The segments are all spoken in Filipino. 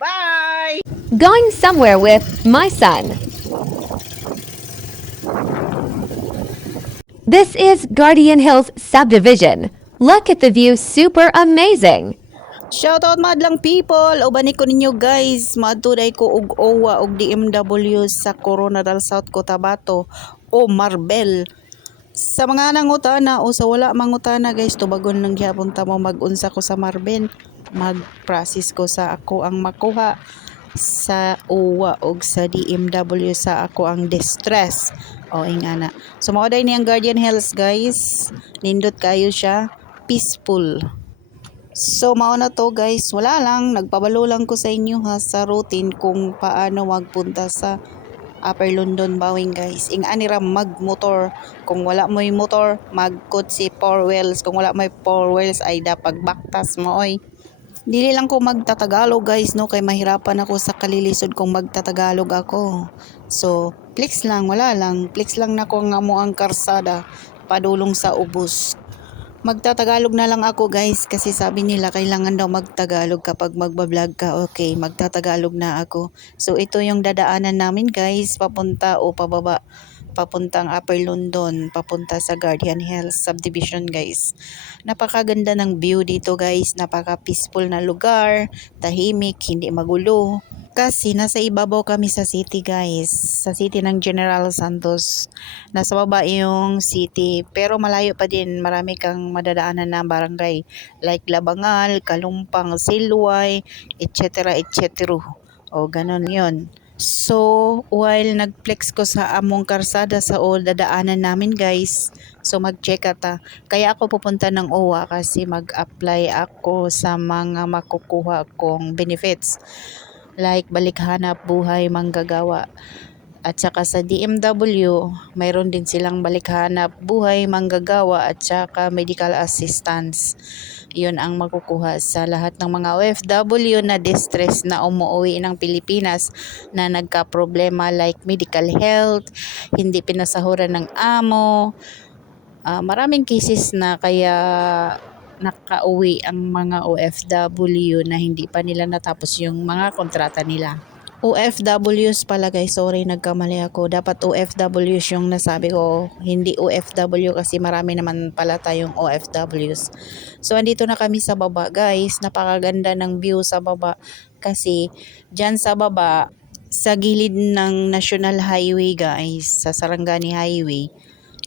Bye! Going somewhere with my son. This is Guardian Hills Subdivision. Look at the view, super amazing. Shoutout madlang people! Ubani ko ninyo guys, maadtuday ko og OWA og DMW sa Coronadal South Cotabato o Marbel. Sa mga nangutana o sa wala mangutana guys, tubagon lang gyapon ta mo mag-unsa ko sa Marbel. Mag-process ko sa ako ang makuha sa OWA og sa DMW sa ako ang distress. O ingana. So mao day ni ang Guardian Hills guys. Nindot kayo siya, peaceful. So, mauna to guys, wala lang, nagpabalo lang ko sa inyo ha sa routine kung paano magpunta sa Upper London Bawing guys. Ing anira magmotor, kung wala mo'y motor, magkotse 4 wheels, kung wala mo'y 4 wheels ay dapat baktas mo oy. Dili lang ko magtatagalog guys no, kay mahirapan ako sa kalilisod kung magtatagalog ako. So, flex lang, wala lang, flex lang na ko nga mo ang karsada padulong sa ubos. Magtatagalog na lang ako guys kasi sabi nila kailangan daw magtagalog kapag magbablog ka. Okay, magtatagalog na ako. So ito yung dadaanan namin guys, papunta o pababa. Papuntang Upper London, papunta sa Guardian Hills Subdivision guys. Napakaganda ng view dito guys, napaka-peaceful na lugar, tahimik, hindi magulo. Kasi nasa ibabaw kami sa city guys, sa city ng General Santos. Nasa baba yung city, pero malayo pa din, marami kang madadaanan na barangay like Labangal, Kalumpang, Silway, etc. etc. O ganon yon. So, while nag-flex ko sa among karsada sa o dadaanan namin guys, so mag-check ata. Kaya ako pupunta ng OWA kasi mag-apply ako sa mga makukuha kong benefits like balik hanap buhay manggagawa. At saka sa DMW, mayroon din silang balik hanap buhay manggagawa at saka medical assistance. Yun ang makukuha sa lahat ng mga OFW na distress na umuwi ng Pilipinas na nagka-problema like medical health, hindi pinasahuran ng amo. Maraming cases na kaya nakauwi ang mga OFW na hindi pa nila natapos yung mga kontrata nila. OFWs pala guys, sorry nagkamali ako. Dapat OFWs yung nasabi ko, hindi OFW kasi marami naman pala tayong OFWs. So andito na kami sa baba guys, napakaganda ng view sa baba kasi dyan sa baba, sa gilid ng National Highway guys, sa Sarangani Highway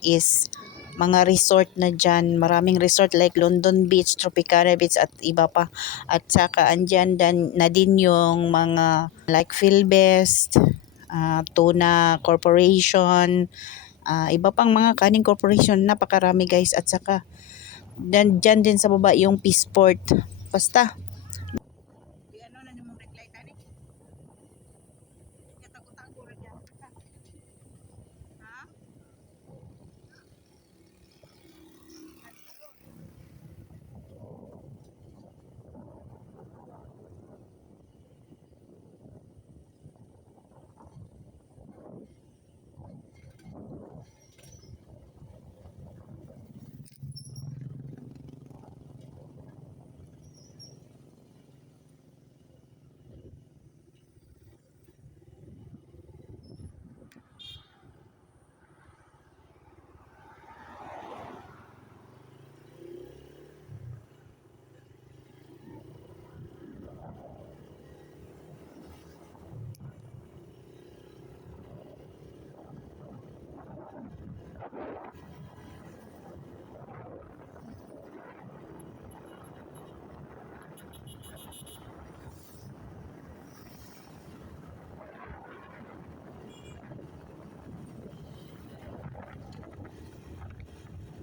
is mga resort na dyan. Maraming resort like London Beach, Tropicana Beach at iba pa. At saka andyan na din yung mga like Philbest, Tuna Corporation, iba pang mga kaning corporation. Napakarami guys. At saka dyan din sa baba yung Peaceport. Basta.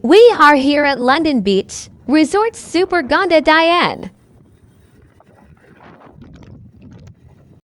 We are here at London Beach, Resort Super Ganda Diane.